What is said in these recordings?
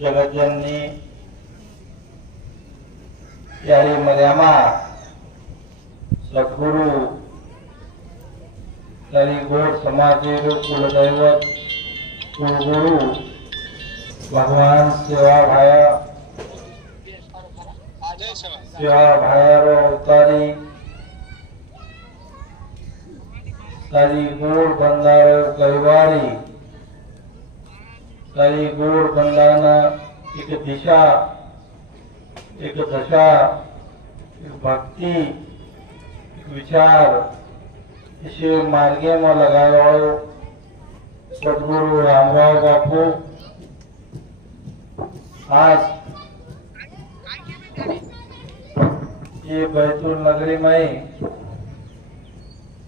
जगतजननी यारी मर्यामा सद्गुरु तरी गोड समाजे कुलदैवत कुलगुरु भगवान सेवा भाया अवतारी तारी गोड बंदार कैवारी तारी गोड बंदाना एक दिशा एक दशा एक भक्ति एक विचार इसे मार्गे में लगाया सद्गुरु रामराव बापू आज ये बैतूल नगरी में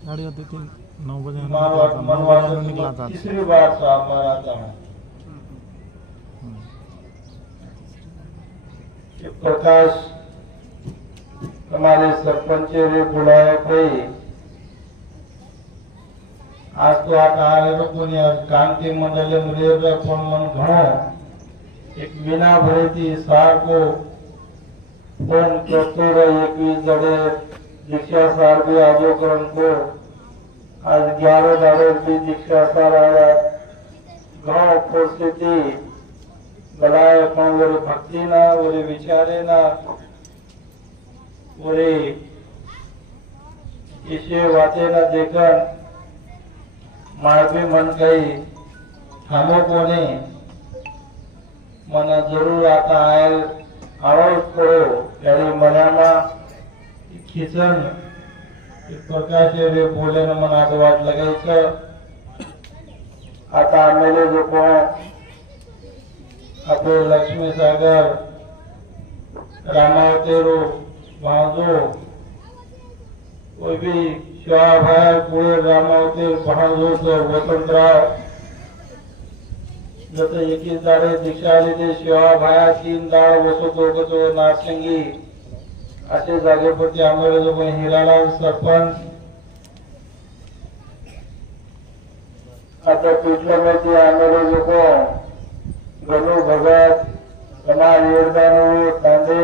9 बजे निकला था। तीसरी बार साहब आता है। प्रकाश हमारे सरपंच ने बुलाया कोई आज तो क्रांति मंडल मन घणो एक वीणा भरी सार को फोन करते रहे 21 जड़े दीक्षा सार भी आजोकरण को आज 11 दाड़े भी दीक्षा सार आया गांव परिस्थिति बलाय पण वो भक्ति ना वो विचारे ना वो इसे वाते ना देखकर माळवी मन गई थांबो कोणी मना जरूर आता आयल आवाज पडो त्याने मनामा खिचन प्रकाश रे बोले ना मन आवाज लगायचं आता आम्हाला जो अपने लक्ष्मी सागर रामावतेरो भाजो कोई भी शिवा भाई पुढे रामावतेर भाजो तो वसंतराव जत 21 दाड़े दीक्षा आली ते शिवा भाया 3 दाड़ वसतो गतो नारसिंगी असे जागेपती आम्हाला जो हिरालाल सरपंच आता पीठल्यामध्ये आम्हाला जो गणू भगत समाज योगदान तांडे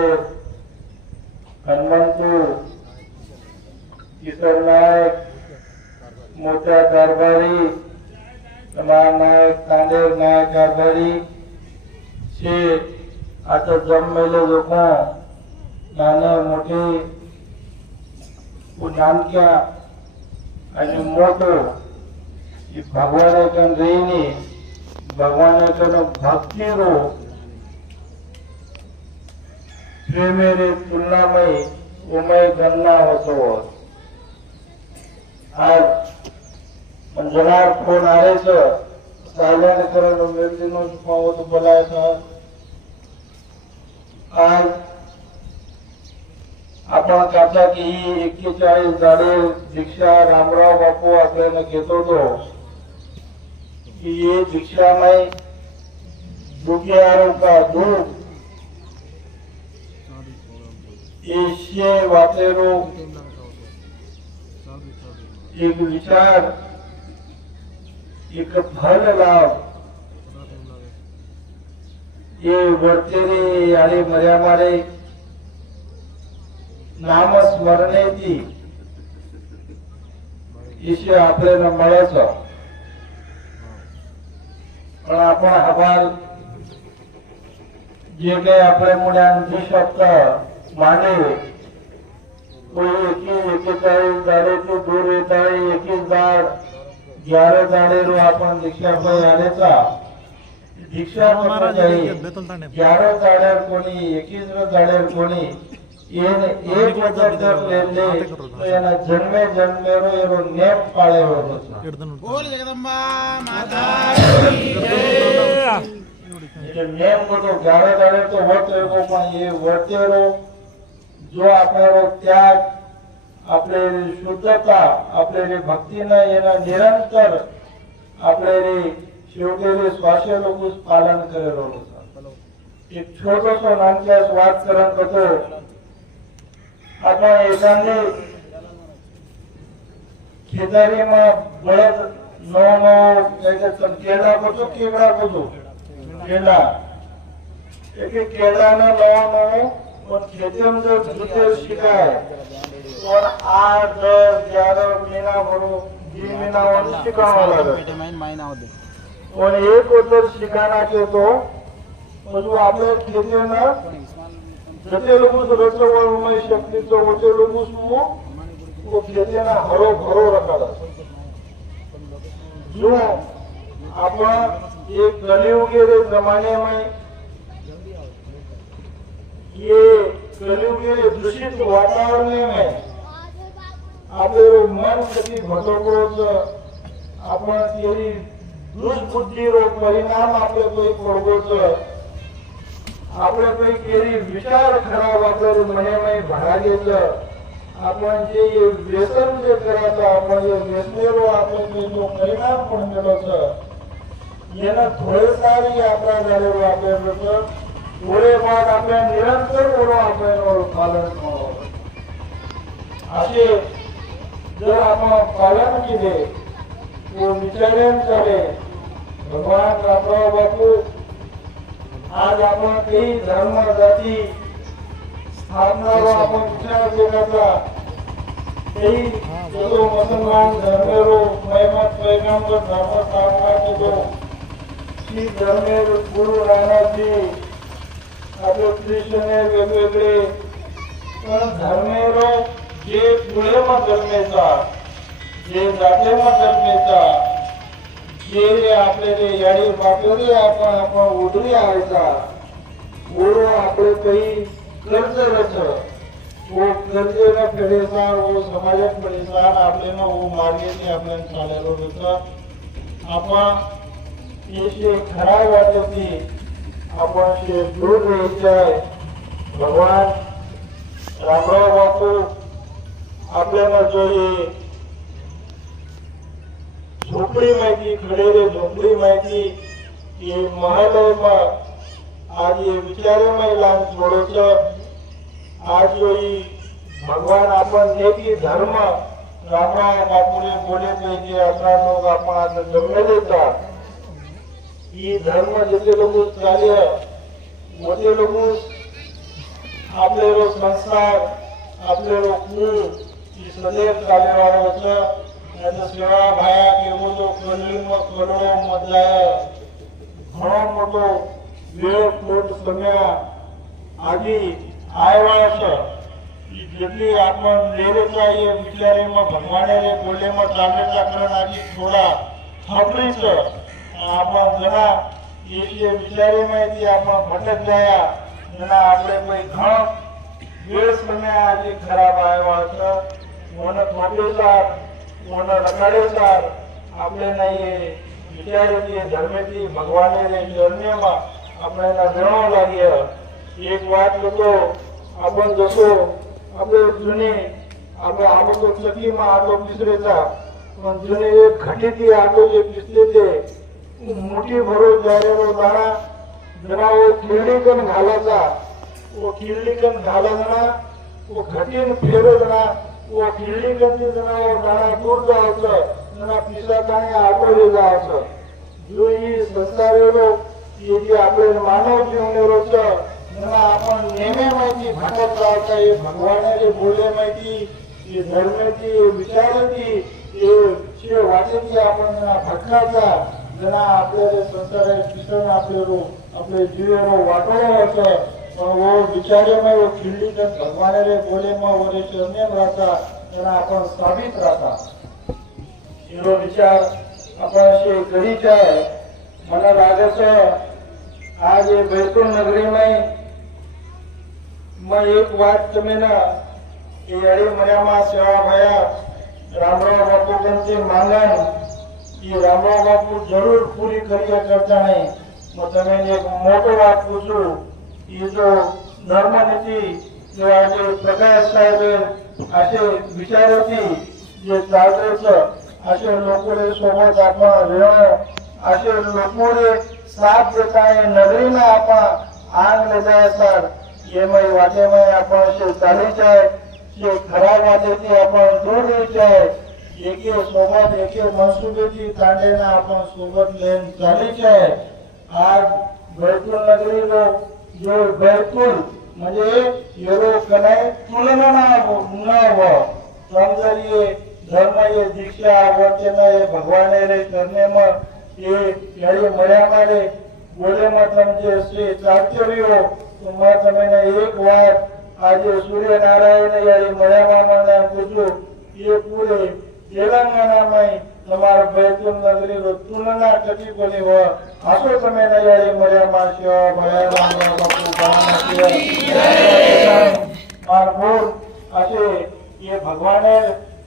हनुमंतू किशोर नायक मोठ्या कारभारी समाज नायक तांडेर नायक कारभारी से आता जमलेले लोक नाने मोठे नानक्या आणि मोठो भगवान कन रेनी भगवान कन भक्ति रो प्रेमेरे तुलना में उमय गणना होतो आज मंजनार फोन आले सायलेंट करून व्यक्तीनो पावत बोलायचं आज आपण काचा की 41 झाडे दीक्षा रामराव बापू आपल्याला घेतो तो कि ये दीक्षा में दुखियारों का दुख ऐसे वातेरो एक विचार एक फल लाभ ये वर्तेरे यारे मर्यामारे नाम स्मरणे थी इसे आपल्याला मिळायचं पण आपण आभार जे काही आपल्या मुलांनी शब्द मांडे कोई 41 झाडे ते दूर येत आहे 21 झाड 11 झाडे रो आपण दीक्षा पाय आलेचा दीक्षा 11 झाड्यावर कोणी 21 झाड्यावर कोणी येने एक वचन कर ले तो याना जन्मे जन्मे रो येरो नेम पाळे रो बोल जगदंबा माता की जय ये नेम को तो गारे गारे तो होते को पण ये वर्ते रो जो आपलो त्याग आपले शुद्धता आपले भक्तीने येना निरंतर आपले शेवटेले स्वाश्य लोक पालन करे रो एक छोटोसो नानक्या स्वाद करण कतो आता एखादी खेतारी में बड़द नो नो कैसे केला को तो केवड़ा को तो केला एक केळाना नवा पण खेतेम जर दुसरे शिकाय पण 8, 10, 11 महीना भरो 2 महीना वन शिकावा लागत पण एक जर शिकाना के तो म्हणजे आपल्या खेतेना जते लोग रचवळ शक्तीचं होते लोग वो खेतेना हरो भरो रखा जो आपण एक कलियुगे जमाने में ये कलियुगे दूषित वातावरण में आपले मन कधी भटकरोच आपण तेरी दुष्बुद्धी रो परिणाम आपले कोई पडगोच आपले कोई केरी विचार खराब आपल्या मने में भरागेच आपण जे व्यसन जे करायचं आपण जे व्यसनेरो आपले जो परिणाम पण मिळवतो यानं थोडेसारी आपला झालेलो आपल्याला थोडे बाद आपल्या निरंतर करू आपण पालन करू असे जर आपण पालन केले तो विचारण करे भगवान रामराव बापू आज आपण काही धर्म जाती स्थापनावर आपण विचार केल्याचा काही जो मुसलमान धर्मेरो महमद पैगंबर धर्म स्थापना केलो शीख धर्मेर गुरु नानकजी आपले ख्रिश्चने वेगवेगळे पण धर्मेरो जे पुढे मग जन्मेचा जे जाते मग जन्मेचा जे आपले याडी बापेरी आपण उडरी आवायचा गुरु आपले काही कर्ज रच वो कर्ज न फेडेचा वो समाजात पडेचा आपले न वो मार्गेने आपल्याला चाललो होतं आपण ये खरा वाटती आपण शे दूर राहायचंय भगवान रामराव बापू आपल्याला जो ये झोपडी माहिती खडेरे झोपडी माहिती ये महालयમાં आज ये विचारे महिला थोडंसं आज जो भगवान आपण एक धर्म रामराव बापूने बोले पाहिजे असा लोक आपण आज जमलेचा ही धर्म जिथे लोक चालले मोठे लोक आपले लोक संस्कार आपले लोक सदैव चाललेला होतं त्याचा सेवा भाया केवळ जो कलिंग करो मधला घणो मोठो वेळ मोठ समय आधी आयवा જેટલી આપણ લેરે चाहिए વિચારેમાં ભગવાને બોલેમાં ચાલનેचा કરણ આજી થોડા થાપરી છે આપણ જણા એ વિચારેમાંથી આપણ ભટક ગયા જણા આપણે કોઈ ઘણો વેળ સમય આજે ખરાબ આવ્યા છે મને થોડેસાર મને રખાડેસાર આપણે નહીં વિચારેથી ધર્મેથી ભગવાને ચરણેમાં આપણે એના જણો લાગીએ એક વાત તો आपण जसो आपले जुने आपले आटो चकीमा आटो पिसरेचा पण जुने एक घटीती आटो जे पिसले ते मोठी भरो जारेरो दाणा जरा वो खिल्डीकन घालाचा वो खिल्डीकन घालाजना वो घटीन फेरो जना वो खिल्डीकन जना वो दाणा दूर जावचं जना पिसाचा आटो हे जावचं जो ही संसारेरो ये आपले मानव जीवनेरो आपण नेहमी माहिती भटक राहता ये भगवानाचे बोले माहिती ये धर्माची विचाराची ये वाटेची आपण भटकाचा जना आपल्याला संसार पिसण आपले जीवनो वाटोळो असं पण वो विचारे में वो खिल्ली तर भगवानाचे बोले में वरे चरणे राहता जना आपण साबित राहता ये विचार आपण असे करीच आहे मला लागत आज ये बैतूल नगरी में मैं एक बात तुम्हें ना ये अड़ी मर्यामा सेवा भया रामराव बापू कंची मांगन ये रामराव बापू जरूर पूरी करिया करता नहीं मैं तुम्हें एक मोटो बात पूछू ये जो धर्म नीति जो आज प्रकाश साहेब असे विचारती जे चालते असे लोकोरे सोबत आपण रेणं असे लोकोरे साथ देता है नगरी में आपण आंग लेता सर ये मैं वाटे में आपण से चाली जाए ये खराब वाटे थी अपन दूर रही जाए एक सोबत एक मनसूबे थी तांडे ना अपन सोबत लेन चाली जाए आज बैतूल नगरी लो जो बैतूल म्हणजे ये लोग कने तुलना न हो समझलिए धर्म ये दीक्षा वचन ये भगवान रे करने में ये यारी मर्या मारे बोले में समझे से चाहते रहो तो मैं तमने एक बार आज सूर्य नारायण यारी मर्या मामा ने पूछो ये पूरे तेलंगाना में તમારા बैतूल नगरी रो तुलना कटी कोनी हो आसो તમે નયાળી મર્યા માસ્યો ભયા રામ બાપુ બાના और बोल आसे ये भगवान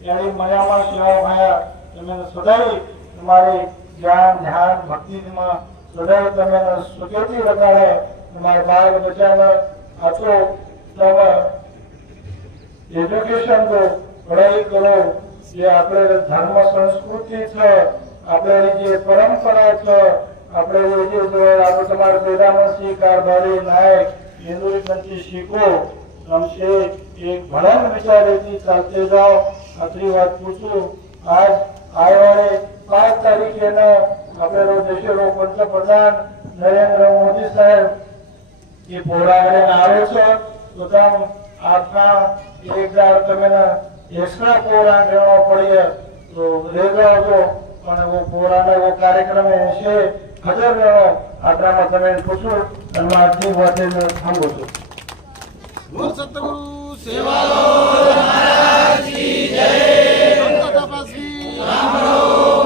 यानी मर्या मास्यो भया તમે સદાય તમારે ज्ञान ध्यान भक्ति में सदाय તમે सुकेती रखाड़े તમારા बाल बच्चा में आतो तब एजुकेशन को पढ़ाई करो ये अपने धर्म संस्कृति छे अपने जे परंपरा छे अपने जे जो आप तुम्हारे पेदामसी कारभारी नायक हिंदू पंथी सीखो हमसे एक भलन विचारे थी चलते जाओ आखिरी बात पूछो आज आए वाले 5 तारीखे न अपने देश रो पंतप्रधान नरेंद्र मोदी साहब ये पोराड़े आवे छे तो तम आपका एक दाड़ तमेना एक्स्ट्रा प्रोग्राम करना पड़े तो रेगा हो पण वो प्रोग्राम वो कार्यक्रम है हाजर रहो आटला में तमे पूछो અને મારી વાતે થાંભો છો बोल सतगुरु सेवालाल महाराज की जय संत तपस्वी रामरो